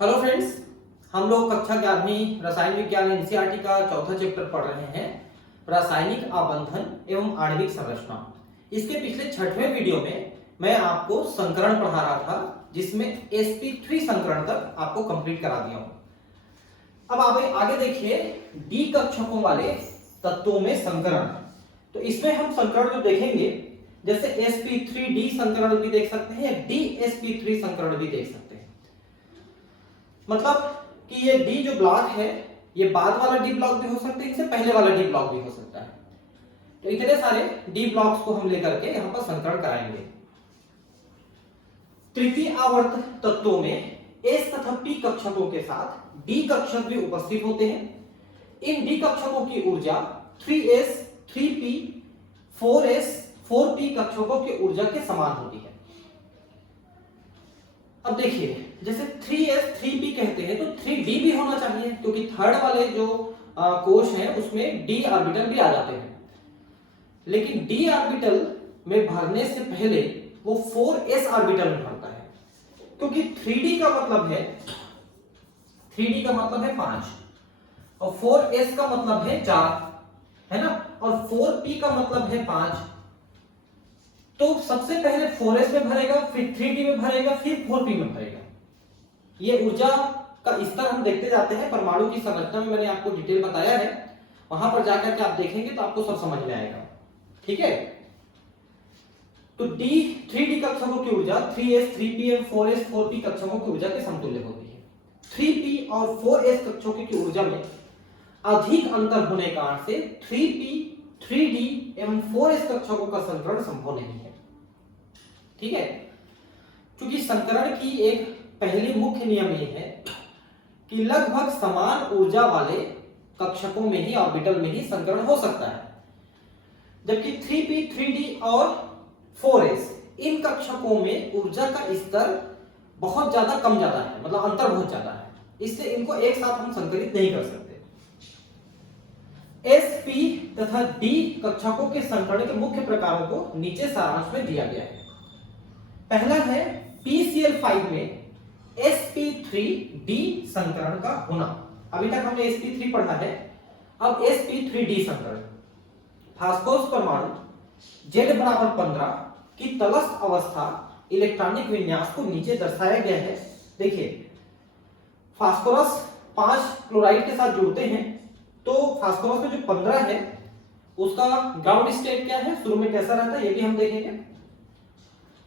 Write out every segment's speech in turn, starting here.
Hello friends, हम लोग कक्षा 11वीं रसायन विज्ञान एनसीईआरटी का चौथा चैप्टर पढ़ रहे हैं, रासायनिक आबंधन एवं आणविक संरचना। इसके पिछले 6वें वीडियो में मैं आपको संकरण पढ़ा रहा था, जिसमें sp3 संकरण तक आपको कंप्लीट करा दिया हूं। अब आप आगे देखिए, डी कक्षकों वाले तत्वों में संकरण। तो इसमें हम संकरण जो देखेंगे, जैसे sp3d संकरण भी देख सकते हैं, dsp3 संकरण भी देख सकते हैं। मतलब कि ये डी जो ब्लॉक है, ये बाद वाला डी ब्लॉक भी हो सकता है, इससे पहले वाला डी ब्लॉक भी हो सकता है। तो इतने सारे डी ब्लॉक्स को हम लेकर के यहां पर संकरण कराएंगे। तृतीय आवर्त तत्वों में एस तथा पी कक्षकों के साथ डी कक्षक भी उपस्थित होते हैं। इन डी कक्षकों की ऊर्जा 3s, 3p, 4s, 4p कक्षकों की ऊर्जा के समान होती है। अब देखिए, जैसे 3s, 3p कहते हैं तो 3d भी होना चाहिए, क्योंकि थर्ड वाले जो कोश हैं उसमें d ऑर्बिटल भी आ जाते हैं। लेकिन d ऑर्बिटल में भरने से पहले वो 4s ऑर्बिटल में भरता है, क्योंकि 3d का मतलब है 5 और 4s का मतलब है 4, है ना, और 4p का मतलब है 5। तो सबसे पहले 4s में भरेगा, फिर 3d में भरेगा, फिर 4p में भरेगा। ये ऊर्जा का स्तर हम देखते जाते हैं। परमाणु की संरचना में मैंने आपको डिटेल बताया है, वहां पर जाकर के आप देखेंगे तो आपको सब समझ में आएगा। ठीक है, तो डी 3d कक्षकों की ऊर्जा 3s, 3p और 4s, 4p कक्षकों की ऊर्जा के समतुल्य होती है। 3p और 4s कक्षकों की ऊर्जा में अधिक अंतर होने के कारण से 3p, 3d एवं 4s कक्षकों का संकरण संभव नहीं है। ठीक है, क्योंकि संकरण की एक पहली मुख्य नियम यह है कि लगभग समान ऊर्जा वाले कक्षकों में ही, ऑर्बिटल में ही संकरण हो सकता है। जबकि 3p, 3d और 4s इन कक्षकों में ऊर्जा का स्तर बहुत ज्यादा कम ज्यादा है, मतलब अंतर बहुत ज्यादा है, इसलिए इनको एक साथ हम संकलित नहीं कर सकते। sp तथा d कक्षकों के संकरण के मुख्य प्रकारों को नीचे सारांश में दिया गया है। पहला है PCl5 में sp3d संकरण का होना। अभी तक हमने sp3 पढ़ा है, अब sp3d संकरण। फास्फोरस परमाणु Z=15 की तटस्थ अवस्था इलेक्ट्रॉनिक विन्यास को नीचे दर्शाया गया है। देखिए, फास्फोरस 5 क्लोराइड के साथ जुड़ते हैं, तो फास्फोरस में जो 15 है उसका ग्राउंड स्टेट क्या है, शुरू में कैसा रहता है, ये भी हम देखेंगे।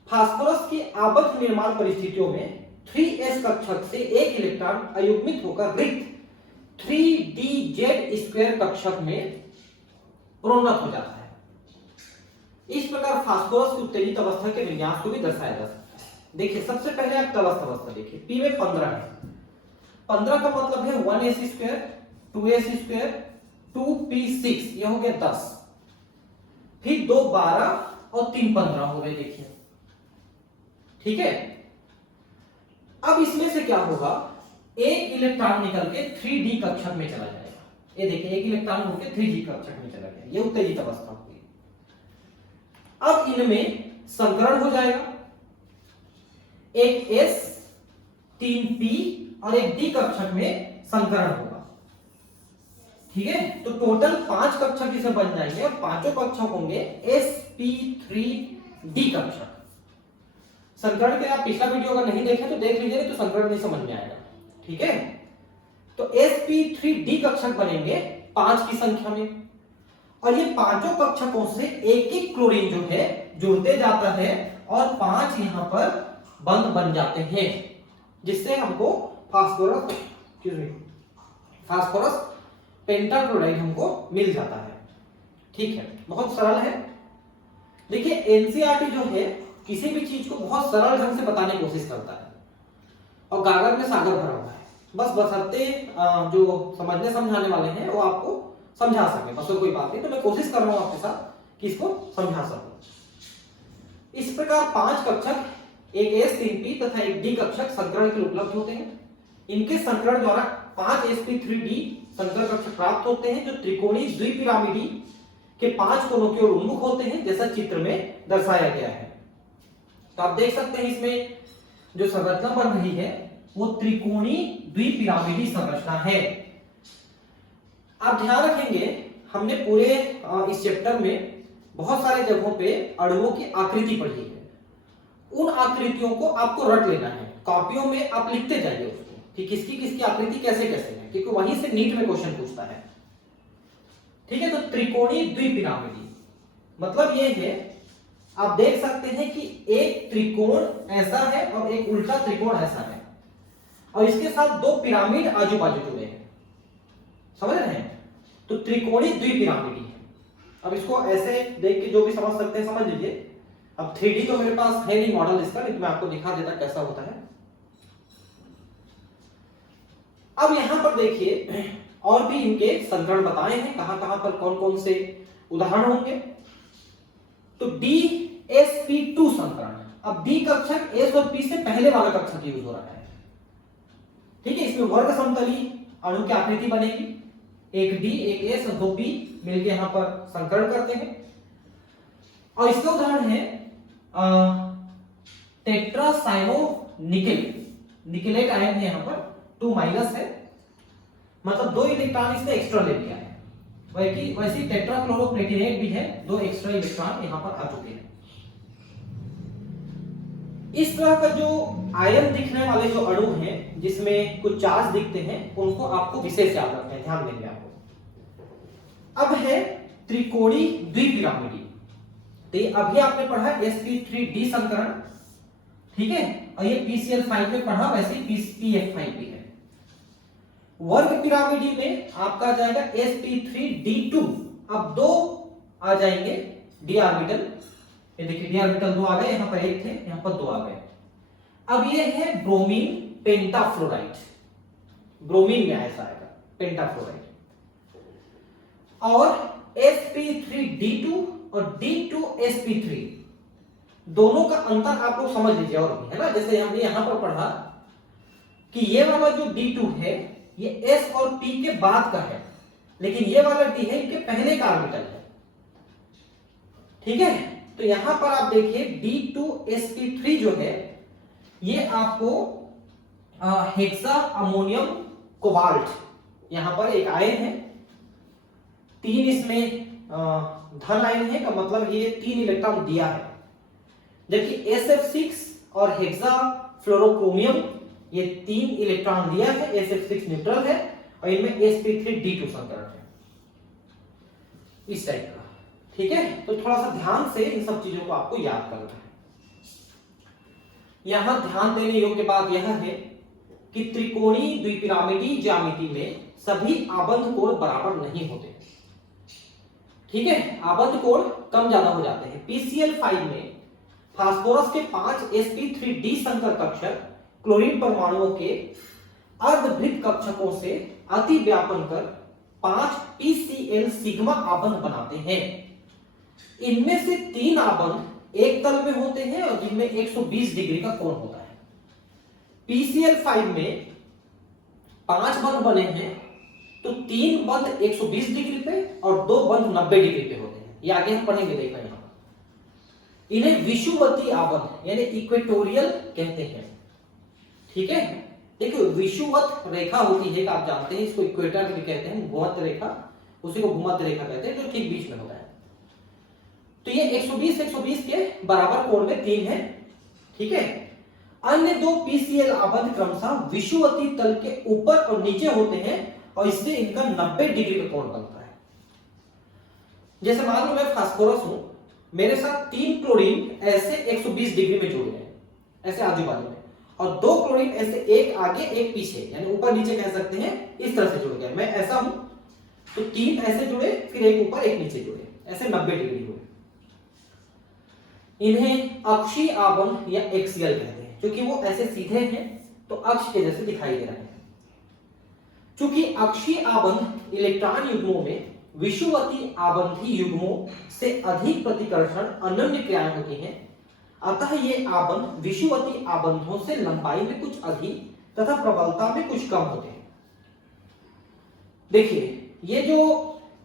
फास्फोरस की आबद्ध निर्माण परिस्थितियों में 3s कक्षक से एक इलेक्ट्रॉन अयुग्मित होकर रिक्त 3dz² कक्षक में प्रोन्नत हो जाता है। इस प्रकार फास्फोरस की उत्तेजित अवस्था के विन्यास को भी दर्शाया जा सकता है। देखिए, सबसे पहले आप तटस्थ अवस्था देखिए, p में 15 है। 15 का मतलब है 1s², 2s², 2p6, ये हो गया 10, फिर 2 12 और 3 15 हो गए। देखिए, ठीक है, अब इसमें से क्या होगा, एक इलेक्ट्रॉन निकल के 3d कक्षक में चला जाएगा। ये देखिए, एक इलेक्ट्रॉन होकर 3d कक्षक में चला गया, ये उत्तेजित अवस्था होगी। अब इनमें संकरण हो जाएगा, एक s, 3p और एक d कक्षक में संकरण होगा। ठीक है, तो टोटल 5 कक्षक इसे बन जाएंगे और पांचों कक्षक होंगे sp3d कक्षक। संकरण के आप पिछला वीडियो अगर नहीं देखे तो देख लीजिए, तो संकरण नहीं समझ में आएगा। ठीक है, तो sp3d कक्षक बनेंगे 5 की संख्या में, और ये पांचों कक्षकों से एक एक क्लोरीन जो है जुड़ते जाता है और 5 यहां पर बंद बन जाते हैं, जिससे हमको फास्फोरस पेंटाक्लोराइड हमको मिल जाता है। ठीक है, बहुत सरल है। देखिए, एनसीईआरटी जो है किसी भी चीज को बहुत सरल ढंग से बताने की कोशिश करता है, और गागर में सागर भरा हुआ है। बस बशर्ते जो समझने समझाने वाले हैं वो आपको समझा सके, बस और कोई बात नहीं। तो मैं कोशिश कर रहा हूं आपके साथ कि इसको समझा सकूं। इस प्रकार 5 कक्षक, एक s, 3p तथा एक d कक्षक संकरण के लिए उपलब्ध होते हैं। इनके संकरण द्वारा 5 sp3d संकरण कक्षक प्राप्त होते हैं, जो त्रिकोणीय द्विपिरामिडी के 5 कोनों की ओर उन्मुख होते हैं, जैसा चित्र में दर्शाया गया है। तो आप देख सकते हैं इसमें जो संरचना बन रही है वो त्रिकोणीय द्विपिरामिडी संरचना है। आप ध्यान रखेंगे, हमने पूरे इस चैप्टर में बहुत सारे जगहों पे अणुओं की आकृति पढ़ी है। उन आकृतियों को आपको रट लेना है, कॉपियों में आप लिखते जाइए उसको कि किसकी किसकी आकृति कैसे कैसे है, क्योंकि वहीं से नीट में क्वेश्चन पूछता है। ठीक है, तो त्रिकोणीय द्विपिरामिडी मतलब ये है, आप देख सकते हैं कि एक त्रिकोण ऐसा है और एक उल्टा त्रिकोण ऐसा है, और इसके साथ दो पिरामिड आजू बाजू जुड़े हैं, समझ रहे हैं? तो त्रिकोणीय द्विपिरामिडी है। अब इसको ऐसे देख के जो भी समझ सकते हैं समझ लीजिए। अब 3D तो मेरे पास है नहीं मॉडल इसका, लेकिन मैं आपको दिखा देता कैसा होता है। अब यहां पर देखिए और भी इनके संकरण बताए हैं, कहां कहां पर कौन कौन से उदाहरण होंगे। तो DsP2 संकरण, अब D कक्षक S और P से पहले वाला कक्षक यूज हो रहा है। ठीक है, इसमें वर्ग समतली अणु की आकृति बनेगी, एक D एक S और 2 P मिलकर यहां पर संकरण करते हैं। और इसका उदाहरण है टेट्रासाइनोनिकेल, निकेलेट आयन है यहां पर 2 माइनस है, मतलब 2 इलेक्ट्रॉन इसने एक्स्ट्रा ले लिया है। वैसे टेट्राक्लोरोप्लेटिनेट भी है, 2 एक्स्ट्रा इलेक्ट्रॉन यहां पर आ चुके हैं। इस तरह का जो आयन दिखने वाले जो अणु हैं जिसमें कुछ चार्ज दिखते हैं, उनको आपको विशेष याद रखना है, ध्यान देंगे आपको। अब है त्रिकोणीय द्विपिरामिडी, तो ये अभी आपने पढ़ा sp3d संकरण, ठीक है, और ये PCl5 में पढ़ा, वैसे PF5 भी है। वर्ग पिरामिडी में आपका आ जाएगा sp3d2, अब 2 आ जाएंगे d ऑर्बिटल, ये देखिए d ऑर्बिटल 2 आ गए, यहां पर 1 थे, यहां पर 2 आ गए। अब ये है ब्रोमीन पेंटाफ्लोराइड, ब्रोमीन में ऐसा आएगा पेंटाफ्लोराइड। और sp3d2 और d2sp3 दोनों का अंतर आप लोग समझ लीजिए और भी, है ना। जैसे हमने यहां पर पढ़ा कि ये वाला जो d2 है ये s और p के बाद का है, लेकिन ये वाला d है इनके पहले का ऑर्बिटल है, ठीक है। तो यहां पर आप देखिए d2sp3 जो है ये आपको हेक्सा अमोनियम कोबाल्ट, यहां पर एक आयन है, 3 इसमें धन आयन है, का मतलब ये 3 इलेक्ट्रॉन दिया है। जबकि SF6 और हेक्सा फ्लोरोक्रोमियम ये 3 इलेक्ट्रॉन दिया है, SF6 न्यूट्रल है, और इनमें sp3d2 संकरण है, इस टाइप का, ठीक है। तो थोड़ा सा ध्यान से इन सब चीजों को आपको याद करना है। यहां ध्यान देने योग्य बात यह है कि त्रिकोणीय द्विपिरामिडी ज्यामिति में सभी आबंध कोण बराबर नहीं होते, ठीक है, आबंध कोण कम ज्यादा हो जाते हैं। PCl5 में फास्फोरस के 5 sp3d संकर कक्षक क्लोरीन परमाणुओं के अर्धवृत्त कक्षकों से अति व्यापन कर 5 PCl सिग्मा आबंध बनाते हैं। इनमें से 3 आबंध एक तल में होते हैं और जिनमें 120 डिग्री का कोण होता है। PCl5 में 5 बंध बने हैं, तो 3 बंध 120 डिग्री पे और 2 बंध 90 डिग्री पे होते हैं। ये आगे हम पढ़ेंगे, देखना यहां। इन्हें विषुवतीय आबंध यानी इक्वेटोरियल कहते हैं, ठीक है। देखिए विषुवत रेखा होती है, आप जानते हैं इसको इक्वेटर भी कहते हैं, भूमध्य रेखा, उसी को भूमध्य रेखा कहते हैं, जो ठीक बीच में होता है। तो ये 120 के बराबर कोण में 3 है, ठीक है। अन्य 2 PCl आबंध क्रमशः विषुवतीय तल के ऊपर और नीचे होते हैं और इससे इनका 90 डिग्री का कोण बनता है। जैसे मान लो मैं फास्फोरस हूं, मेरे साथ 3 क्लोरीन ऐसे 120 डिग्री में जुड़े हैं, ऐसे आजू बाजू में, और 2 क्लोरीन ऐसे एक आगे एक पीछे, यानी ऊपर नीचे कह सकते हैं, इस तरह से जुड़ गए। मैं ऐसा हूं तो 3 ऐसे जुड़े, फिर एक ऊपर एक नीचे जुड़े, ऐसे 90 डिग्री हुए। इन्हें अक्षीय आबंध या एक्सियल कहते हैं, क्योंकि वो ऐसे सीधे हैं तो अक्ष के जैसे दिखाई दे रहे हैं। चूंकि अक्षीय आबंध इलेक्ट्रॉन युग्मों में विषुवतीय आबंधी युग्मों से अधिक प्रतिकर्षण अनन्य क्रियाएं होती हैं, अतः ये आबंध विषुवतीय आबंधों से लंबाई में कुछ अधिक तथा प्रबलता में कुछ कम होते हैं। देखिए ये जो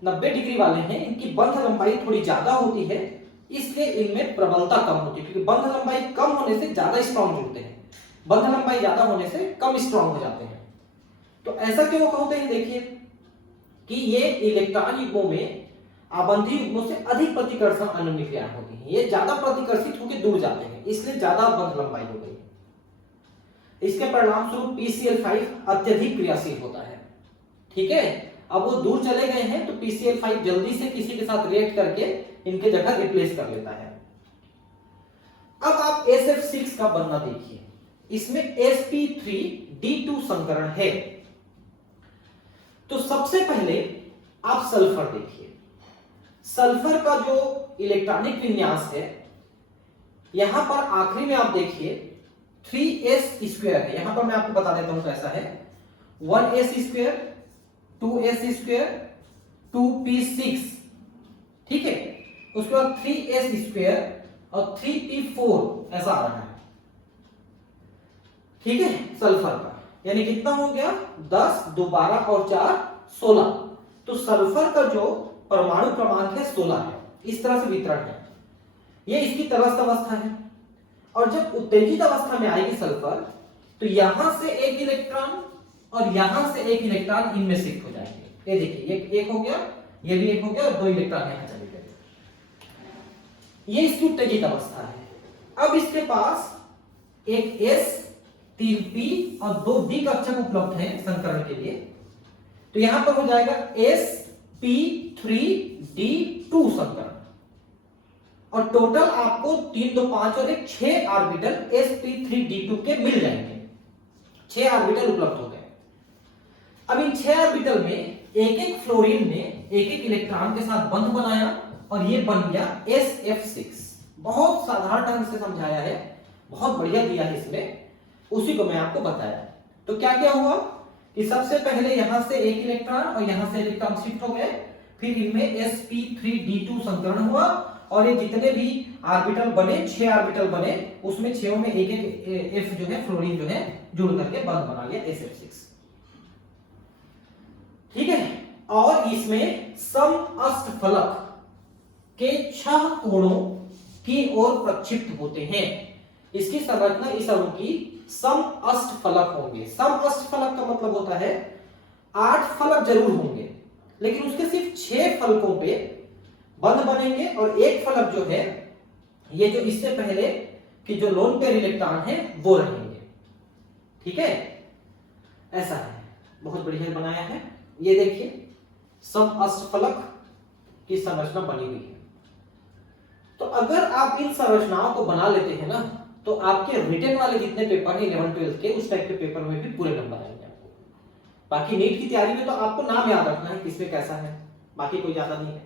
90 डिग्री वाले हैं, इनकी बंध लंबाई थोड़ी ज्यादा होती है, इसलिए इनमें प्रबलता कम होती है, क्योंकि बंध लंबाई कम होने से ज्यादा स्ट्रॉन्ग जुड़ते हैं। बंध लंबाई ज्यादा होने से कम स्ट्रांग हो जाते हैं। तो ऐसा क्यों होते हैं, देखिए कि ये इलेक्ट्रॉन युग्मों में आबंधी युग्मों से अधिक प्रतिकर्षण आणविक क्रियाएं होती हैं, ये ज्यादा प्रतिकर्षित होकर दूर जाते हैं, इसलिए ज्यादा बंध लंबाई हो गई। इसके परिणाम स्वरूप PCl5 अत्यधिक क्रियाशील होता है। ठीक है, अब वो दूर चले गए हैं तो PCl5 जल्दी से किसी के साथ रिएक्ट करके इनके जगह रिप्लेस कर लेता है। अब आप SF6 का बनना देखिए, इसमें sp3d2 संकरण है। तो सबसे पहले आप सल्फर देखिए, सल्फर का जो इलेक्ट्रॉनिक विन्यास है, यहां पर आखिरी में आप देखिए 3s² है। यहां पर मैं आपको बता देता हूं कैसा है, 1s², 2s², 2p6, ठीक है, उसके बाद 3s² और 3p4 ऐसा आ रहा है। ठीक है, सल्फर का यानी कितना हो गया, 10, 2, 12 और 4, 16। तो सल्फर का जो परमाणु क्रमांक है 16 है, इस तरह से वितरण है। ये इसकी तटस्थ अवस्था है, और जब उत्तेजित अवस्था में आएगी सल्फर, तो यहां से एक इलेक्ट्रॉन और यहां से एक इलेक्ट्रॉन इनमें शिफ्ट हो जाएंगे। ये देखिए, एक हो गया, ये भी एक हो गया, और 2 इलेक्ट्रॉन यहां चले गए। ये इसकी उत्तेजित अवस्था है। अब इसके पास एक S, 3p और 2d कक्षक उपलब्ध हैं संकरण के लिए, तो यहां पर हो जाएगा sp3d2 संकरण, और टोटल आपको 3, 2, 5 और 1 6 ऑर्बिटल sp3d2 के मिल जाएंगे। 6 ऑर्बिटल उपलब्ध हो गए। अब इन 6 ऑर्बिटल में एक एक फ्लोरीन ने एक एक इलेक्ट्रॉन के साथ बंध बनाया, और ये बन गया SF6। बहुत साधारण ढंग से समझाया है, बहुत बढ़िया दिया है इसमें, उसी को मैं आपको बताया। तो क्या क्या हुआ कि सबसे पहले यहां से एक इलेक्ट्रॉन और यहां से इलेक्ट्रॉन शिफ्ट हो गए, फिर इनमें sp3d2 संकरण हुआ, और ये जितने भी ऑर्बिटल बने, 6 ऑर्बिटल बने, उसमें 6 में एक एक F जो है, फ्लोरीन जो है, जुड़ करके बंध बना लिया SF6। ठीक है, और इसमें समअष्टफलक के 6 कोणों की ओर प्रक्षिप्त होते हैं। इसकी संरचना इस अणु की समअष्टफलक होंगे। समअष्टफलक का मतलब होता है 8 फलक जरूर होंगे, लेकिन उसके सिर्फ 6 फलकों पे बंध बनेंगे, और एक फलक जो है, ये जो इससे पहले कि जो लोन पेयर इलेक्ट्रॉन है वो रहेंगे। ठीक है, ऐसा है, बहुत बढ़िया बनाया है। ये देखिए समअष्टफलक की संरचना बनी हुई है। तो अगर आप इन संरचनाओं को बना लेते हैं ना, तो आपके रिटन वाले जितने पेपर हैं 11, 12 के, उस टाइप के पेपर में भी पूरे नंबर आएंगे आपको। बाकी नीट की तैयारी में तो आपको नाम याद रखना है किसमें कैसा है, बाकी कोई ज्यादा नहीं है।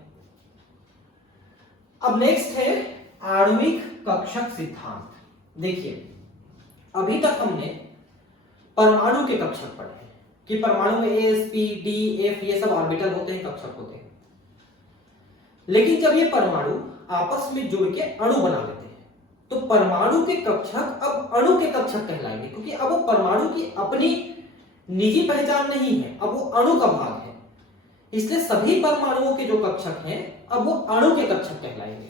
अब नेक्स्ट है आणविक कक्षक सिद्धांत। देखिए, अभी तक हमने परमाणु के कक्षक पढ़े हैं कि परमाणु में s, p, d, f ये सब ऑर्बिटल होते हैं, कक्षक होते हैं। लेकिन जब ये परमाणु आपस में जुड़ के अणु बना लेते हैं, तो परमाणु के कक्षक अब अणु के कक्षक कहलाएंगे, क्योंकि अब वो परमाणु की अपनी निजी पहचान नहीं है, अब वो अणु का भाग है। इसलिए सभी परमाणुओं के जो कक्षक हैं, अब वो अणु के कक्षक कहलाएंगे।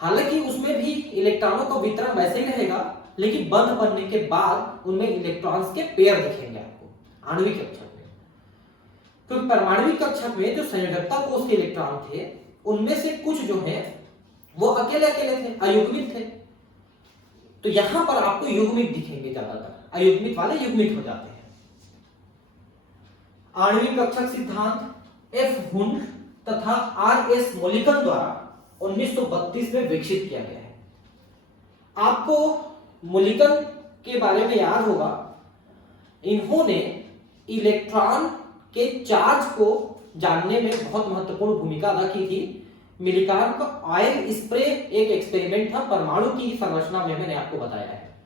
हालांकि उसमें भी इलेक्ट्रॉनों का वितरण वैसे ही रहेगा, लेकिन बंध बनने के बाद उनमें इलेक्ट्रॉन्स के पेयर दिखेंगे आपको आणविक कक्षक में। क्योंकि परमाणविक कक्षक में जो संयोजकता कोष के इलेक्ट्रॉन थे, उनमें से कुछ जो है वो अकेले अकेले थे, अयुग्मित थे। तो यहां पर आपको युग्मित दिखेंगे, ज्यादातर अयुग्मित वाले युग्मित हो जाते हैं। आणविक कक्षक सिद्धांत F हुंड तथा R.S. मोलिकन द्वारा 1932 में विकसित किया गया है। आपको मोलिकन के बारे में याद होगा, इन्होंने इलेक्ट्रॉन के चार्ज को जानने में बहुत महत्वपूर्ण भूमिका अदा की थी। मिलिकॉन का ऑयल स्प्रे एक एक्सपेरिमेंट था, परमाणु की संरचना में मैंने आपको बताया है।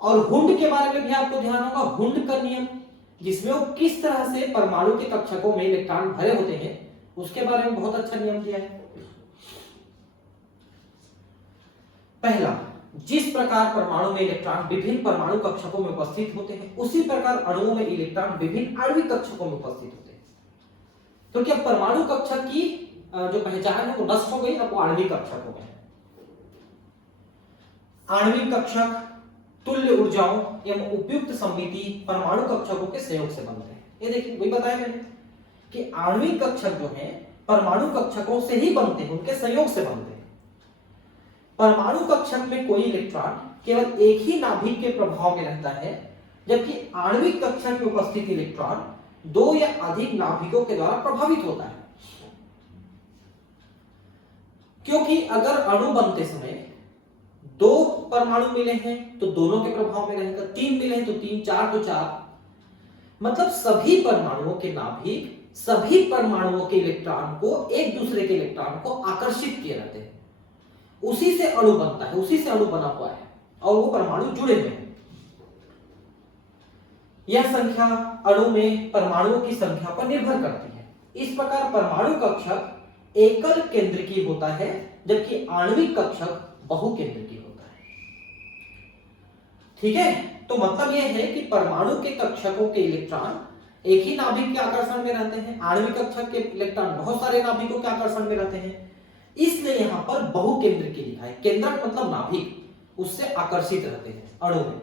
और हुंड के बारे में भी आपको ध्यान होगा, हुंड का नियम, जिसमें वो किस तरह से परमाणु के कक्षकों में इलेक्ट्रॉन भरे होते हैं, उसके बारे में बहुत अच्छा नियम दिया है। पहला, जिस प्रकार परमाणु में इलेक्ट्रॉन विभिन्न परमाणु कक्षकों में उपस्थित होते हैं, उसी प्रकार अणुओं में इलेक्ट्रॉन विभिन्न आणविक कक्षकों में उपस्थित होते हैं। तो क्या परमाणु कक्षक की जो पहचान है वो नष्ट हो गई, अब वो आणविक कक्षक हो गए। आणविक कक्षक तुल्य ऊर्जाओं एवं उपयुक्त सममिति परमाणु कक्षकों के संयोग से बनते हैं। ये देखिए वही बताया मैंने कि आणविक कक्षक जो है परमाणु कक्षकों से ही बनते हैं, उनके संयोग से बनते हैं। परमाणु कक्षक में कोई इलेक्ट्रॉन केवल एक ही नाभिक के प्रभाव में रहता है, जबकि आणविक कक्षक में उपस्थित इलेक्ट्रॉन दो या अधिक नाभिकों के द्वारा प्रभावित होता है। क्योंकि अगर अणु बनते समय दो परमाणु मिले हैं तो दोनों के प्रभाव में रहेगा, तीन मिले हैं तो तीन, चार तो चार, मतलब सभी परमाणुओं के नाभिक सभी परमाणुओं के इलेक्ट्रॉन को एक दूसरे के इलेक्ट्रॉन को आकर्षित किए रहते हैं। उसी से अणु बनता है, उसी से अणु बना हुआ है और वो परमाणु जुड़े हुए हैं। यह संख्या अणु में परमाणुओं की संख्या पर निर्भर करती है। इस प्रकार परमाणु कक्षक एकल केंद्रकी होता है, जबकि आणविक कक्षक बहुकेंद्रकी होता है। ठीक है, तो मतलब यह है कि परमाणु के कक्षकों के इलेक्ट्रॉन एक ही नाभिक के आकर्षण में रहते हैं, आणविक कक्षक के इलेक्ट्रॉन बहुत सारे नाभिकों के आकर्षण में रहते हैं, इसलिए यहां पर बहुकेंद्रकी लिखा है। केंद्रक मतलब नाभिक, उससे आकर्षित रहते हैं अणु में।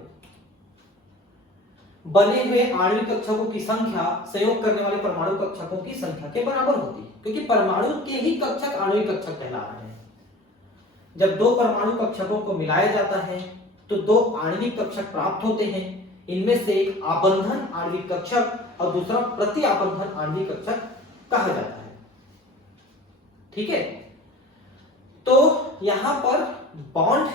बने हुए आणविक कक्षकों की संख्या संयोग करने वाले परमाणु कक्षकों की संख्या के बराबर होती है, क्योंकि परमाणु के ही कक्षक आणविक कक्षक कहला रहे हैं। जब दो परमाणु कक्षकों को मिलाया जाता है तो दो आणविक कक्षक प्राप्त होते हैं। इनमें से एक आबंधन आणविक कक्षक और दूसरा प्रति आबंधन आणविक कक्षक कहा जाता है। ठीक है, तो यहां पर बॉन्ड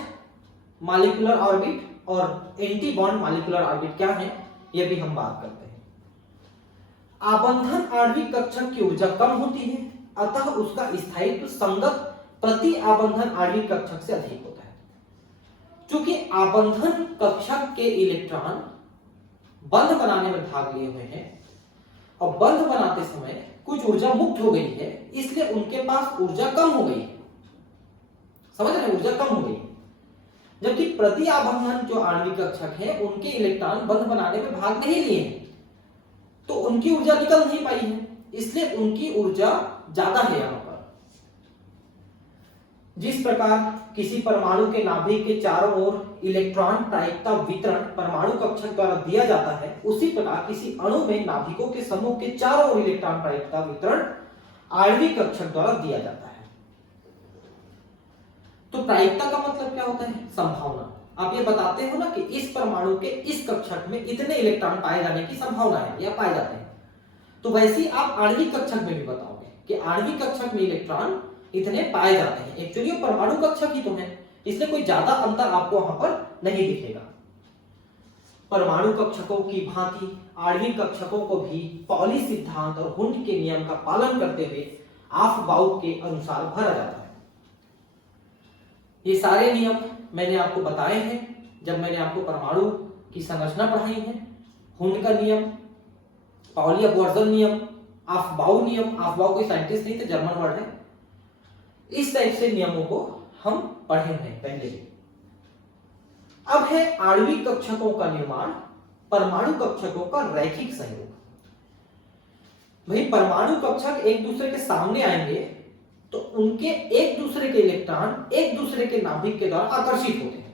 मॉलिक्यूलर ऑर्बिट और एंटी बॉन्ड मॉलिक्यूलर ऑर्बिट क्या है यह भी हम बात करते हैं। आबंधन आणविक कक्षक की ऊर्जा कम होती है, अतः उसका स्थायित्व संगत प्रति आबंधन आणविक कक्षक से अधिक होता है। चूंकि आबंधन कक्षक के इलेक्ट्रॉन बंध बनाने में भाग लिए हुए हैं और बंध बनाते समय कुछ ऊर्जा मुक्त हो गई है, इसलिए उनके पास ऊर्जा कम हो गई है। समझ रहे हैं, ऊर्जा कम हो गई। जबकि प्रति आबंधन जो आणविक कक्षक है उनके इलेक्ट्रॉन बंध बनाने में भाग नहीं लिए हैं, तो उनकी ऊर्जा निकल नहीं पाई है, इसलिए उनकी ऊर्जा ज्यादा है। यहां पर जिस प्रकार किसी परमाणु के नाभिक के चारों ओर इलेक्ट्रॉन प्रायिकता वितरण परमाणु कक्षक द्वारा दिया जाता है, उसी प्रकार किसी अणु में नाभिकों के समूह के चारों ओर इलेक्ट्रॉन प्रायिकता वितरण आणविक कक्षक द्वारा दिया जाता है। तो प्रायिकता का मतलब क्या होता है? संभावना। आप ये बताते हो ना कि इस परमाणु के इस कक्षक में इतने इलेक्ट्रॉन पाए जाने की संभावना है या पाए जाते हैं, तो वैसे ही आप आणविक कक्षक में भी बताओगे कि आणविक कक्षक में इलेक्ट्रॉन इतने पाए जाते हैं। एक्चुअली वो परमाणु कक्षक ही तो है, इसलिए कोई ज्यादा अंतर आपको वहां पर नहीं दिखेगा। परमाणु कक्षकों की भांति आणविक कक्षकों को भी पॉली सिद्धांत और हुंड के नियम का पालन करते हुए आफबाउ के अनुसार भरा जाता है। ये सारे नियम मैंने आपको बताए हैं जब मैंने आपको परमाणु की संरचना पढ़ाई है। हुंड का नियम, पाउली अपवर्जन नियम, आफबाउ नियम। आफबाउ कोई साइंटिस्ट नहीं थे, जर्मन वर्ड है। इस टाइप से नियमों को हम पढ़े हैं पहले भी। अब है आणविक कक्षकों का निर्माण, परमाणु कक्षकों का रैखिक संयोग। भाई परमाणु कक्षक एक दूसरे के सामने आएंगे तो उनके एक दूसरे के इलेक्ट्रॉन एक दूसरे के नाभिक के द्वारा आकर्षित होते हैं,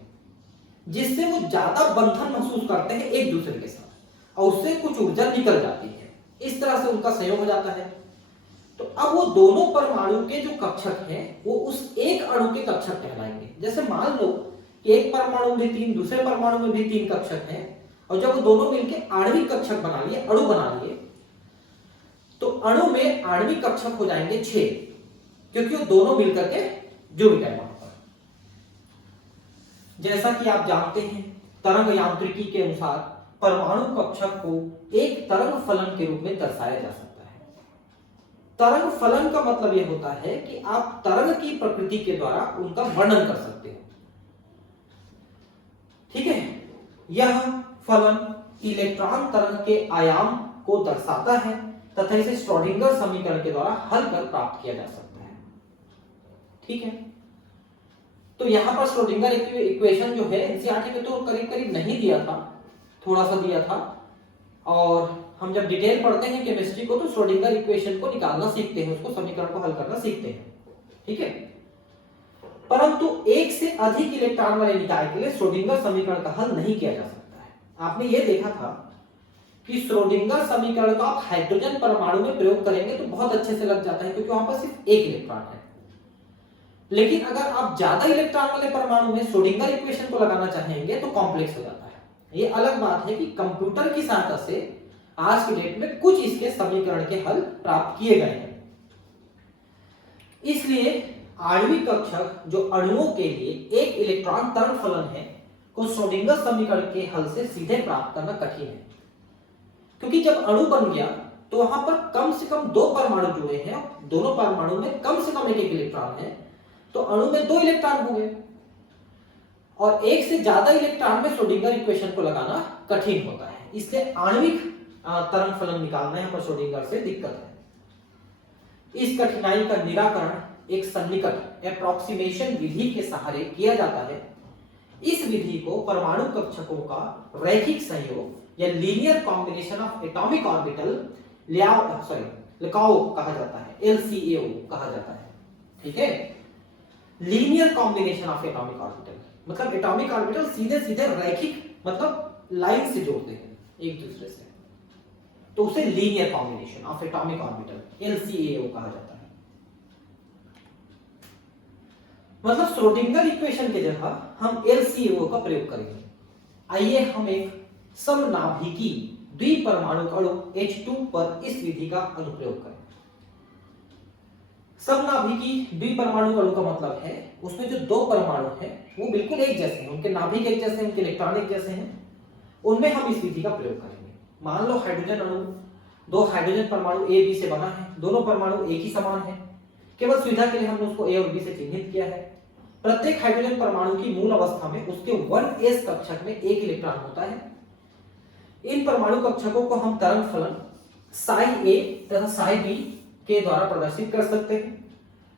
जिससे वो ज्यादा बंधन महसूस करते हैं एक दूसरे के साथ और उससे कुछ ऊर्जा निकल जाती है। इस तरह से उनका संयोग हो जाता है। तो अब वो दोनों परमाणु के जो कक्षक हैं वो उस एक अणु के कक्षक कहलाएंगे। जैसे मान लो कि एक परमाणु में तीन, दूसरे परमाणु में भी तीन कक्षक हैं, और जब वो दोनों मिलकर आणविक कक्षक बना लिए, अणु बना लिए, तो अणु में आणविक कक्षक हो जाएंगे 6, क्योंकि वो दोनों मिलकर के जुड़ गए वहां पर। जैसा कि आप जानते हैं तरंग यांत्रिकी के अनुसार परमाणु कक्षक को एक तरंग फलन के रूप में दर्शाया जा सकता है। तरंग फलन का मतलब यह होता है कि आप तरंग की प्रकृति के द्वारा उनका वर्णन कर सकते हो। ठीक है, यह फलन इलेक्ट्रॉन तरंग के आयाम को दर्शाता है तथा इसे श्रोडिंगर समीकरण के द्वारा हल कर प्राप्त किया जा सकता है। ठीक है, तो यहां पर श्रोडिंगर इक्वेशन जो है एनसीईआरटी में तो करीब करीब नहीं दिया था, थोड़ा सा दिया था, और हम जब डिटेल पढ़ते हैं केमिस्ट्री को तो श्रोडिंगर इक्वेशन को निकालना सीखते हैं, उसको समीकरण को हल करना सीखते हैं। ठीक है, परंतु परंतु एक से अधिक इलेक्ट्रॉन वाले निकाय के लिए श्रोडिंगर समीकरण का हल नहीं किया जा सकता है। आपने ये देखा था कि श्रोडिंगर समीकरण का आप हाइड्रोजन परमाणु में प्रयोग करेंगे तो बहुत अच्छे से लग जाता है, क्योंकि वहां पर सिर्फ एक इलेक्ट्रॉन है। लेकिन अगर आप ज्यादा इलेक्ट्रॉन वाले परमाणु में श्रोडिंगर इक्वेशन को लगाना चाहेंगे तो कॉम्प्लेक्स हो जाता है। ये अलग बात है कि कंप्यूटर की सहायता से आज की डेट में कुछ इसके समीकरण के हल प्राप्त किए गए हैं। इसलिए आणविक कक्षक जो अणुओं के लिए एक इलेक्ट्रॉन तरंग फलन है को श्रोडिंगर समीकरण के हल से सीधे प्राप्त करना कठिन है, क्योंकि जब अणु बन गया तो वहां पर कम से कम दो परमाणु जुड़े हैं, दोनों परमाणु में कम से कम एक इलेक्ट्रॉन है, तो अणु में दो इलेक्ट्रॉन हो गए और एक से ज्यादा इलेक्ट्रॉन में श्रोडिंगर इक्वेशन को लगाना कठिन होता है। इसलिए आणविक तरंग फलन निकालना यहां पर श्रोडिंगर से दिक्कत है। इस कठिनाई का निराकरण एक सन्निकट एप्रोक्सीमेशन विधि के सहारे किया जाता है। इस विधि को परमाणु कक्षकों का रैखिक संयोग या linear combination of atomic orbital लिकाओ कहा जाता है, LCAO कहा जाता है। ठीक है, linear combination of atomic orbital मतलब एटॉमिक ऑर्बिटल सीधे सीधे रैखिक मतलब लाइन से जोड़ते हैं एक दूसरे से, तो उसे linear combination of atomic orbital LCAO कहा जाता है। मतलब श्रोडिंगर इक्वेशन की जगह हम LCAO का प्रयोग करेंगे। आइए हम एक समनाभिकी द्विपरमाणु अणु H2 पर इस विधि का अनुप्रयोग करें। समनाभिकी द्विपरमाणु अणु का मतलब है उसमें जो दो परमाणु हैं वो बिल्कुल एक जैसे हैं, उनके नाभिक एक जैसे हैं, उनके इलेक्ट्रॉन एक जैसे हैं, उनमें हम इस विधि का प्रयोग करेंगे। मान लो हाइड्रोजन अणु दो हाइड्रोजन परमाणु A B से बना है, दोनों परमाणु एक ही समान है, केवल सुविधा के लिए हमने उसको A और B से चिन्हित किया है। प्रत्येक हाइड्रोजन परमाणु की मूल अवस्था में उसके 1s कक्षक में एक इलेक्ट्रॉन होता है। इन परमाणु कक्षकों को हम तरंग फलन psi a तथा psi b के द्वारा प्रदर्शित कर सकते हैं।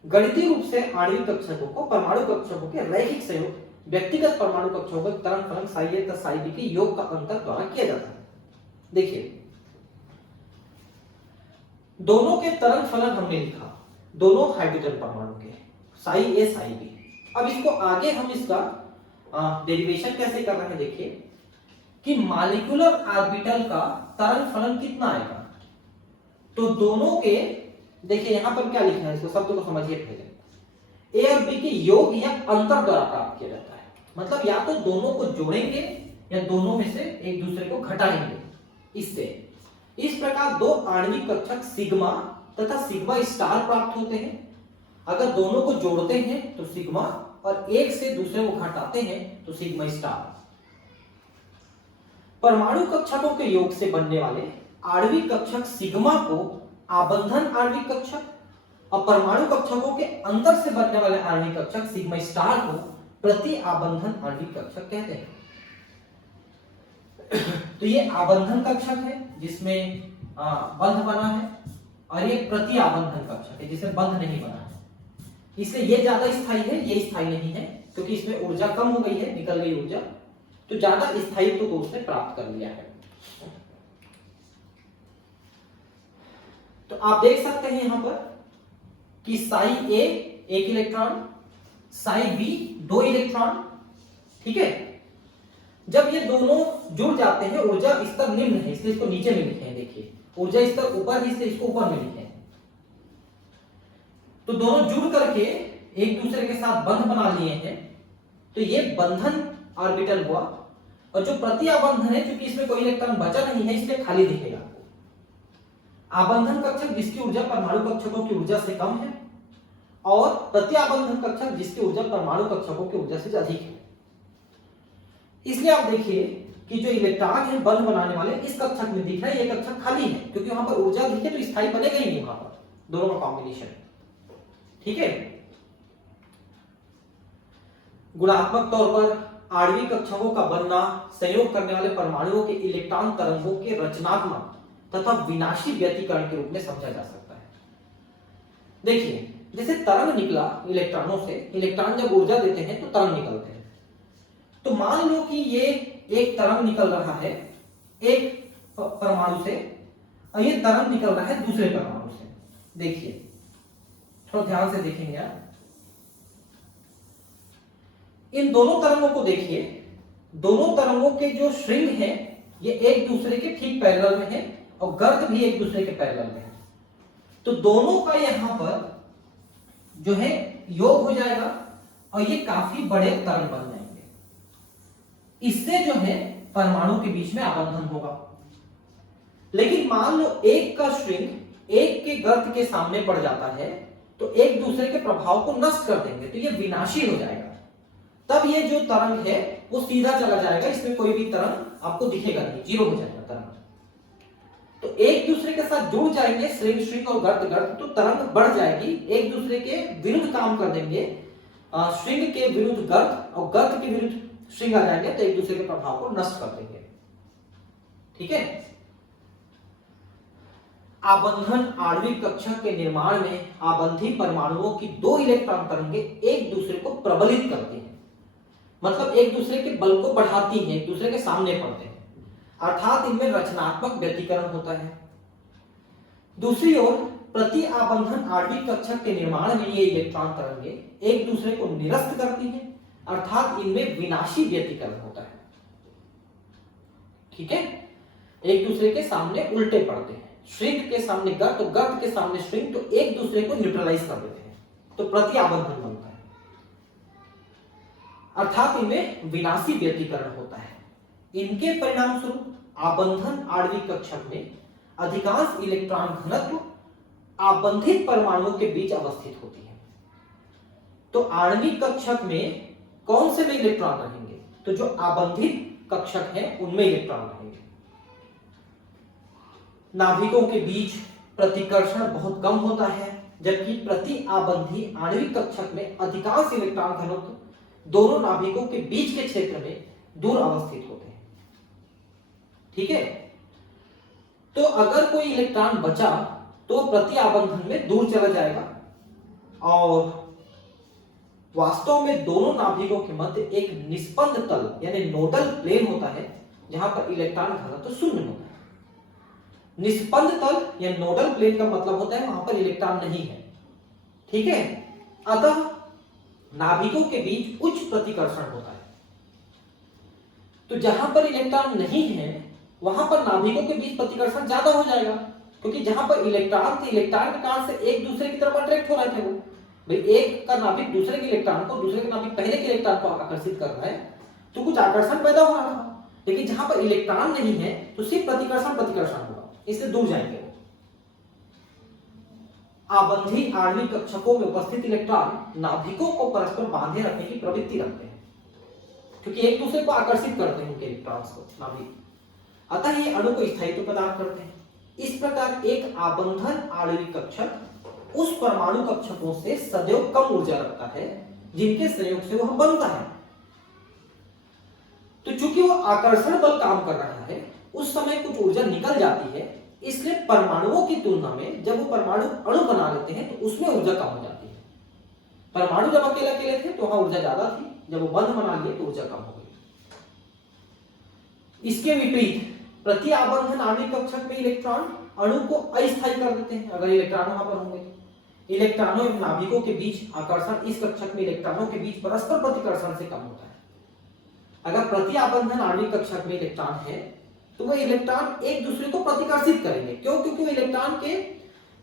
गणितीय रूप से आणविक कक्षकों को परमाणु कक्षकों के रैखिक संयोग व्यक्तिगत परमाणु कक्षकों के तरंग फलन psi a तथा psi b के योग का अंतर द्वारा किया जाता है। देखिए, दोनों के तरंग फलन हमने लिखा, दोनों हाइड्रोजन परमाणु के psi a psi b। अब इसको आगे हम इसका डेरिवेशन कैसे कर रहे हैं, देखिए कि मॉलिक्यूलर ऑर्बिटल का तरंग फलन कितना आएगा। तो दोनों के देखिए यहां पर क्या लिखना है, इसको शब्द को समझिए पहले। ए और बी के योग या अंतर द्वारा प्राप्त किया जाता है, मतलब या तो दोनों को जोड़ेंगे या दोनों में से एक दूसरे को घटाएंगे। इससे इस प्रकार दो आणविक कक्षक सिग्मा तथा सिग्मा स्टार प्राप्त होते हैं। अगर दोनों को जोड़ते हैं तो सिग्मा और एक से दूसरे को घटाते हैं तो सिग्मा स्टार। परमाणु कक्षकों के योग से बनने वाले आणविक कक्षक सिग्मा को आबंधन आणविक कक्षक और परमाणु कक्षकों के अंदर से बनने वाले आणविक कक्षक सिग्मा स्टार को प्रति आबंधन आणविक कक्षक कहते हैं। तो ये आबंधन कक्षक है जिसमें बंध बना है और ये प्रति आबंधन कक्षक है जिसमें बंध नहीं बना है। इसलिए ये ज्यादा स्थायी है, ये स्थायी नहीं है, क्योंकि इसमें ऊर्जा कम हो गई है, निकल गई ऊर्जा, तो ज्यादा स्थायित्व को उसने प्राप्त कर लिया है। तो आप देख सकते हैं यहां पर कि psi a एक इलेक्ट्रॉन, psi b दो इलेक्ट्रॉन। ठीक है, जब ये दोनों जुड़ जाते हैं, ऊर्जा स्तर निम्न है इसलिए इसको नीचे में लिखे हैं। देखिए ऊर्जा स्तर ऊपर है इसलिए इसको ऊपर में लिखे हैं। तो दोनों जुड़ करके एक दूसरे के साथ बंध बना लिए हैं, तो ये बंधन ऑर्बिटल हुआ। और जो प्रति आबंधन है, क्योंकि इसमें कोई इलेक्ट्रॉन बचा नहीं है इसलिए खाली दिखेगा। आबंधन कक्षक जिसकी ऊर्जा परमाणु कक्षकों की ऊर्जा से कम है और प्रति आबंधन कक्षक जिसकी ऊर्जा परमाणु कक्षकों की ऊर्जा से अधिक है। इसलिए आप देखिए कि जो इलेक्ट्रॉन है बंध बनाने वाले इस कक्षक में दिख रहा है, ये कक्षक खाली है, क्योंकि वहां पर ऊर्जा दिखे तो स्थायी बनेगा ही नहीं वहां पर, दोनों का कॉम्बिनेशन। ठीक है, गुणात्मक तौर पर आणविक कक्षकों का बनना संयोग करने वाले परमाणुओं के इलेक्ट्रॉन तरंगों के रचनात्मक तथा विनाशी व्यतिकरण के रूप में समझा जा सकता है। देखिए जैसे तरंग निकला इलेक्ट्रॉनों से, इलेक्ट्रॉन जब ऊर्जा देते हैं तो तरंग निकलते हैं। तो मान लो कि ये एक तरंग निकल रहा है एक परमाणु से और ये तरंग निकल रहा है दूसरे परमाणु से। देखिए थोड़ा ध्यान से देखेंगे आप, इन दोनों तरंगों को देखिए, दोनों तरंगों के जो श्रृंग है ये एक दूसरे के ठीक पैरेलल में है और गर्त भी एक दूसरे के पैरेलल में है। तो दोनों का यहां पर जो है योग हो जाएगा और ये काफी बड़े तरंग बन जाएंगे। इससे जो है परमाणु के बीच में आबंधन होगा। लेकिन मान लो एक का श्रृंग एक के गर्त के सामने पड़ जाता है तो एक दूसरे के प्रभाव को नष्ट कर देंगे, तो ये विनाशी हो जाएगा। तब ये जो तरंग है वो सीधा चला जाएगा, इसमें कोई भी तरंग आपको दिखेगा नहीं, जीरो हो जाएगा तरंग। तो एक दूसरे के साथ जुड़ जाएंगे श्रृंग श्रृंग और गर्त गर्त, तो तरंग बढ़ जाएगी, एक दूसरे के विरुद्ध काम कर देंगे। श्रृंग के विरुद्ध गर्त और गर्त के विरुद्ध श्रृंग आ जाएंगे तो एक दूसरे के प्रभाव को नष्ट कर देंगे। ठीक है। आबंधन आणविक कक्षक के निर्माण में आबंधी परमाणुओं की दो इलेक्ट्रॉन तरंगे एक दूसरे को प्रबलित करती हैं, मतलब एक दूसरे के बल को बढ़ाती हैं, एक दूसरे के सामने पड़ते हैं, अर्थात इनमें रचनात्मक व्यतिकरण होता है। दूसरी ओर प्रति आबंधन आणविक कक्षक के निर्माण में ये इलेक्ट्रॉन तरंगे एक दूसरे को निरस्त करती हैं, अर्थात इनमें विनाशी व्यतिकरण होता है। ठीक है। एक दूसरे के सामने उल्टे पड़ते हैं, श्रृंग के सामने गर्त और गर्त के सामने श्रृंग, तो एक दूसरे को न्यूट्रलाइज कर देते हैं, तो प्रति आबंधन बनता है, अर्थात इनमें विनाशी व्यतिकरण होता है। इनके परिणाम स्वरूप आबंधन आणविक कक्षक में अधिकांश इलेक्ट्रॉन घनत्व आबंधित परमाणुओं के बीच अवस्थित होती है। तो आणविक कक्षक में कौन से में इलेक्ट्रॉन रहेंगे? तो जो आबंधित कक्षक है उनमें इलेक्ट्रॉन रहेंगे। नाभिकों के बीच प्रतिकर्षण बहुत कम होता है, जबकि प्रति आबंधी आणविक कक्षक में अधिकांश इलेक्ट्रॉन घनत्व दोनों नाभिकों के बीच के क्षेत्र में दूर अवस्थित होते हैं। ठीक है। तो अगर कोई इलेक्ट्रॉन बचा तो प्रति आबंधन में दूर चला जाएगा और वास्तव में दोनों नाभिकों के मध्य एक निष्पन्द तल यानी नोडल प्लेन होता है जहां पर इलेक्ट्रॉन घनत्व शून्य होता है। निष्पन्द तल या नोडल प्लेन का मतलब होता है वहां पर इलेक्ट्रॉन नहीं है। ठीक है। अतः नाभिकों के बीच उच्च प्रतिकर्षण होता है। तो जहां पर इलेक्ट्रॉन नहीं है वहां पर नाभिकों के बीच प्रतिकर्षण ज्यादा हो जाएगा, क्योंकि जहां पर इलेक्ट्रॉन थे इलेक्ट्रॉन के कारण से एक दूसरे की तरफ अट्रैक्ट हो रहे थे। वो भाई एक का नाभिक दूसरे के इलेक्ट्रॉन को, दूसरे का नाभिक पहले के इलेक्ट्रॉन को आकर्षित कर रहा है, तो कुछ आकर्षण पैदा हो रहा था। लेकिन जहां पर इलेक्ट्रॉन नहीं है तो सिर्फ प्रतिकर्षण होगा, इससे दूर जाएंगे। आबंधी आणविक कक्षकों में उपस्थित इलेक्ट्रॉन नाभिकों को परस्पर बांधे रखने की प्रवृत्ति रखते हैं, क्योंकि एक दूसरे को आकर्षित करते हैं उनके इलेक्ट्रॉन्स को नाभिक। अतः ये अणु को स्थायित्व प्रदान करते हैं। इस प्रकार एक आबंधन आणविक कक्षक उस परमाणु कक्षकों से सदैव कम ऊर्जा रखता है जिनके संयोग से वह बनता है। तो चूंकि वो आकर्षण बल काम कर रहा है उस समय कुछ ऊर्जा निकल जाती है, इसलिए परमाणुओं की तुलना में जब वो परमाणु अणु बना लेते हैं तो उसमें ऊर्जा कम हो जाती है। परमाणु जब अकेले अकेले थे तो वहां ऊर्जा ज्यादा थी, जब वो बंध बना लिए तो ऊर्जा कम हो गई। इसके विपरीत प्रति आबंधन आणविक कक्षक में इलेक्ट्रॉन अणु को अस्थायी कर देते हैं अगर इलेक्ट्रॉन वहां पर होंगे। इलेक्ट्रॉनों एवं नाभिकों के बीच आकर्षण इस कक्षक में इलेक्ट्रॉनों के बीच परस्पर प्रतिकर्षण से कम होता है। अगर प्रति आबंधन आणविक कक्षक में इलेक्ट्रॉन है तो वो इलेक्ट्रॉन एक दूसरे को प्रतिकर्षित करेंगे। क्यों? क्योंकि इलेक्ट्रॉन के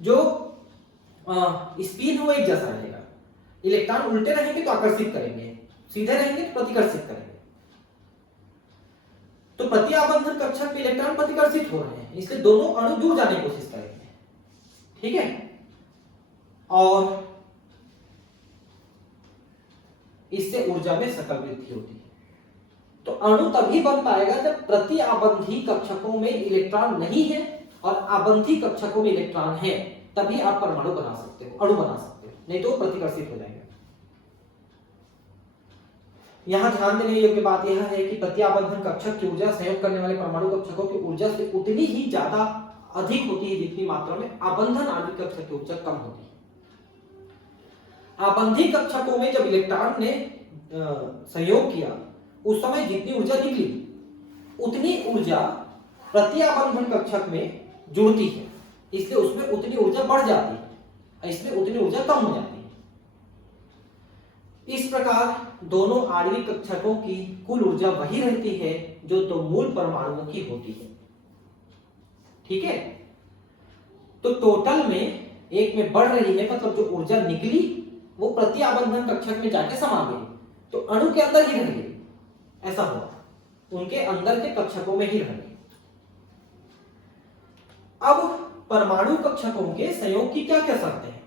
जो स्पिन है वो एक जैसा रहेगा। इलेक्ट्रॉन उल्टे रहेंगे तो आकर्षित करेंगे, सीधे रहेंगे तो प्रतिकर्षित करेंगे। तो प्रति आबंधन कक्षक में इलेक्ट्रॉन प्रतिकर्षित हो रहे हैं, इसलिए दोनों अणु दूर जाने की कोशिश करेंगे। ठीक है। और इससे ऊर्जा में सकल वृद्धि होती है। तो अणु तभी बन पाएगा जब प्रति आबंधी कक्षकों में इलेक्ट्रॉन नहीं है और आबंधी कक्षकों में इलेक्ट्रॉन है, तभी आप परमाणु बना सकते हो, अणु बना सकते हो, नहीं तो प्रतिकर्षित हो जाएंगे। यहां ध्यान देने योग्य बात यह है कि प्रति आबंधन कक्षक की ऊर्जा संयोग करने वाले परमाणु कक्षकों की ऊर्जा से उतनी ही ज्यादा अधिक होती है जितनी मात्रा में आबंधन आणविक कक्षक की ऊर्जा कम होती है। आबंधी कक्षकों में जब इलेक्ट्रॉन ने संयोग किया उस समय जितनी ऊर्जा निकली उतनी ऊर्जा प्रति आबंधन कक्षक में जुड़ती है, इसलिए उसमें उतनी ऊर्जा बढ़ जाती है, इसमें उतनी ऊर्जा कम हो जाती है। इस प्रकार दोनों आणविक कक्षकों की कुल ऊर्जा वही रहती है जो तो मूल परमाणुओं की होती है। ठीक है, तो टोटल में एक में बढ़ रही है, मतलब जो ऊर्जा निकली वो प्रति आबंधन कक्षक में जाके समा गई, तो अणु के अंदर ही रह गई, ऐसा हुआ, उनके अंदर के कक्षकों में ही रह गई। अब परमाणु कक्षकों के संयोग की क्या क्या शर्तें हैं?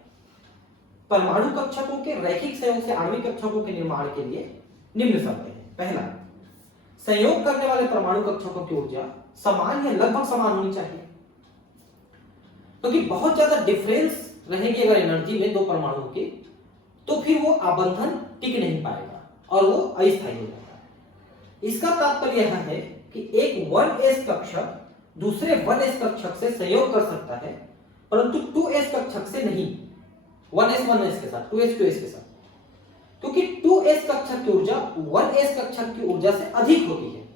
परमाणु कक्षकों के रैखिक संयोग से आणविक कक्षकों के निर्माण के लिए निम्न शर्तें हैं। पहला, संयोग करने वाले परमाणु कक्षकों की ऊर्जा समान या लगभग समान होनी चाहिए, क्योंकि बहुत ज्यादा डिफरेंस रहेगी अगर एनर्जी में दो परमाणुओं की, तो फिर वो आबंधन टिक नहीं पाएगा और वो अस्थायी हो जाता है। इसका तात्पर्य यह है कि एक 1s कक्षक दूसरे 1s कक्षक से संयोग कर सकता है, परंतु 2s कक्षक से नहीं। 1s 1s के साथ, 2s 2s के साथ, क्योंकि 2s कक्षक की ऊर्जा 1s कक्षक की ऊर्जा से अधिक होती है।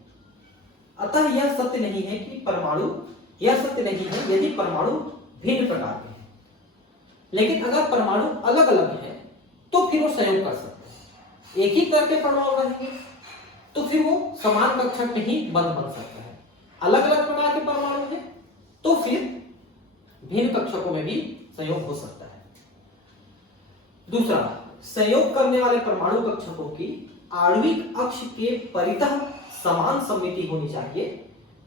अतः यह सत्य नहीं है कि परमाणु, यह सत्य नहीं है यदि परमाणु भिन्न प्रकार के हैं, लेकिन अगर परमाणु अलग अलग है तो फिर वो संयोग कर सकते हैं। एक ही तरह के परमाणु रहेंगे तो फिर वो समान कक्षक में ही बंध बन सकता है। अलग अलग प्रकार के परमाणु हैं तो फिर भिन्न कक्षकों में भी संयोग हो सकता है। दूसरा, संयोग करने वाले परमाणु कक्षकों की आणविक अक्ष के परितः समान सममिति होनी चाहिए।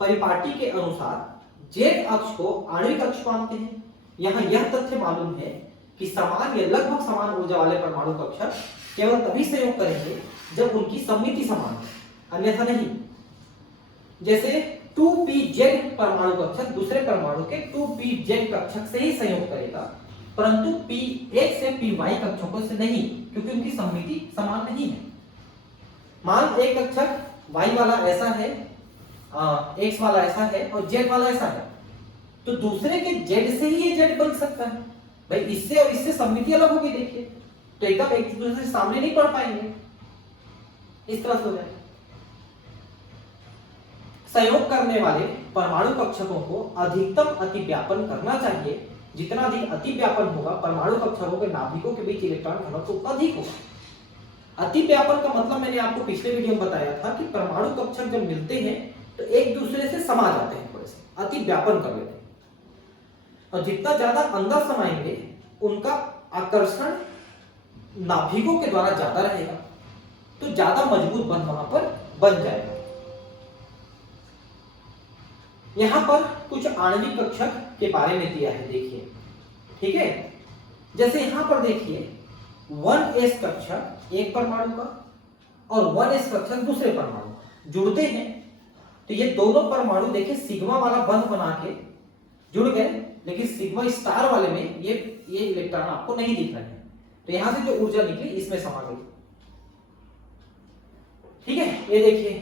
परिपाटी के अनुसार जेड अक्ष को आणविक अक्ष मानते हैं। यहां यह तथ्य मालूम है कि समान या लगभग समान ऊर्जा वाले परमाणु कक्षक केवल तभी संयोग करेंगे जब उनकी सममिति समान है, अन्यथा नहीं। जैसे 2pz परमाणु कक्षक दूसरे परमाणु के 2pz कक्षक से ही संयोग करेगा, परंतु p1 से py कक्षकों से नहीं, क्योंकि उनकी सममिति समान नहीं है। मान एक कक्षक y वाला ऐसा है, x वाला ऐसा है और z वाला ऐसा है, तो दूसरे के z से ही ये z बन सकता है। भाई इससे और इससे सममिति अलग होगी, देखिए, तो एकदम एक दूसरे से सामने नहीं पढ़ पाएंगे, इस तरह से हो जाएगा। संयोग करने वाले परमाणु कक्षकों को अधिकतम अतिव्यापन करना चाहिए। जितना अधिक अतिव्यापन होगा परमाणु कक्षकों के नाभिकों के बीच इलेक्ट्रॉन घनत्व उतना अधिक होगा। अतिव्यापन का मतलब मैंने आपको पिछले वीडियो में बताया था कि परमाणु कक्षक जब मिलते हैं तो एक दूसरे से समा जाते हैं, थोड़े से अतिव्यापन कर लेते हैं, और जितना ज्यादा अंदर समाएंगे उनका आकर्षण नाभिकों के द्वारा ज्यादा रहेगा, तो ज्यादा मजबूत बंध वहां पर बन जाएगा। यहां पर कुछ आणविक कक्षक के बारे में दिया है, देखिए, ठीक है। जैसे यहां पर देखिए 1s कक्षक एक परमाणु का और 1s कक्षक दूसरे परमाणु का जुड़ते हैं, तो ये दोनों परमाणु देखिए सिग्मा वाला बंध बना के जुड़ गए, लेकिन सिग्मा स्टार वाले में ये इलेक्ट्रॉन आपको नहीं दिख रहे हैं, तो यहां से जो ऊर्जा निकली इसमें समा गई। ठीक है, ये देखिए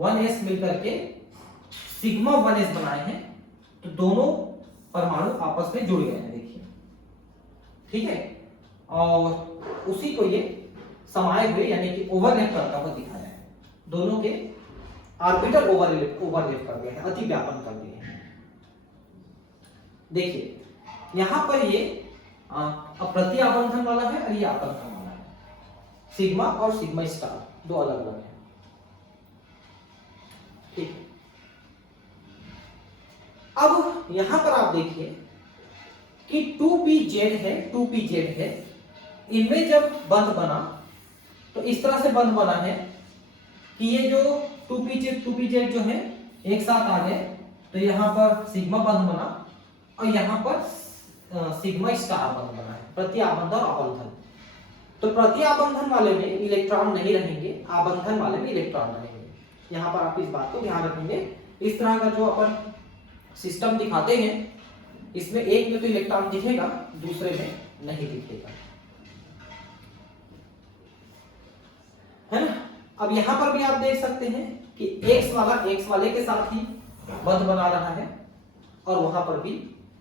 1s मिलकर के सिग्मा 1s बनाए हैं, तो दोनों परमाणु आपस में जुड़ गए हैं, देखिए, ठीक है। और उसी को ये समाये हुए यानी कि ओवरलैप करता हुआ दिखाया है, दोनों के ऑर्बिटल ओवरलैप कर दिया है, अतिव्यापन कर दिया है। देखिए यहां पर ये प्रति आबंधन वाला है और ये आबंधन वाला है, सिग्मा और सिग्मा स्टार दो अलग अलग है, ठीक। अब यहां पर आप देखिए कि 2pz है, इनमें जब बंध बना तो इस तरह से बंध बना है कि ये जो 2pz जो है एक साथ आ गए, तो यहां पर सिग्मा बंध बना और यहां पर सिग्मा स्टार बंध बना है, प्रति आबंधन और आबंधन। तो प्रति आबंधन वाले में इलेक्ट्रॉन नहीं रहेंगे, आबंधन वाले में इलेक्ट्रॉन रहेंगे। यहां पर आप इस बात को ध्यान रखेंगे। इस तरह का जो अपन सिस्टम दिखाते हैं इसमें एक में तो इलेक्ट्रॉन दिखेगा, दूसरे में नहीं दिखेगा, है ना। अब यहां पर भी आप देख सकते हैं कि x वाला x वाले के साथ ही बंध बना रहा है और वहां पर भी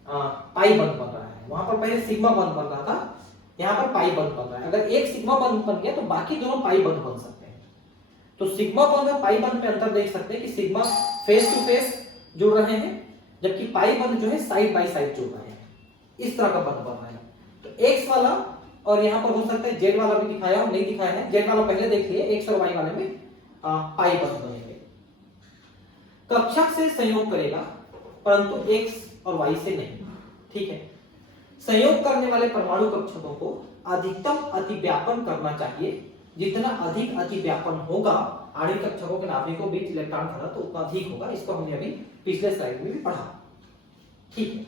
पाई बंध बन रहा है। वहां पर पहले सिग्मा बंध बन रहा था, यहां पर पाई बंध बन रहा है। अगर एक सिग्मा बंध बन गया तो बाकी दोनों पाई बंध बन सकते हैं। तो सिग्मा बंध और पाई बंध में अंतर देख सकते हैं कि सिग्मा फेस टू फेस जुड़ रहे हैं, जबकि पाई बंध जो है साइड बाय साइड जुड़ रहे हैं, इस तरह का बंध बन रहा है। तो एक्स वाला और यहाँ पर हो सकता है जेड वाला भी दिखाया हो, नहीं दिखाया है। जेड वाला पहले देख लिए, एक्स और वाई वाले में पाई बंध बनेंगे। कक्षक से संयोग करेगा परंतु एक्स और वाई से नहीं, ठीक है। संयोग करने वाले परमाणु कक्षकों को अधिकतम अतिव्यापन करना चाहिए। जितना अधिक अतिव्यापन होगा आणविक कक्षकों के नाभिकों के बीच इलेक्ट्रॉन घनत्व तो उतना अधिक होगा। इसको हमने अभी पिछले स्लाइड में भी पढ़ा, ठीक है।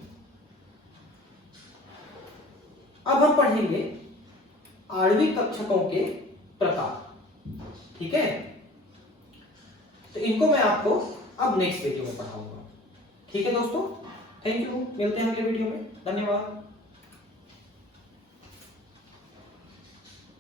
अब हम पढ़ेंगे आणविक कक्षकों के प्रकार, ठीक है। तो इनको मैं आपको अब नेक्स्ट वीडियो में पढ़ाऊंगा, ठीक है दोस्तों। थैंक यू, मिलते हैं अगले वीडियो में, धन्यवाद।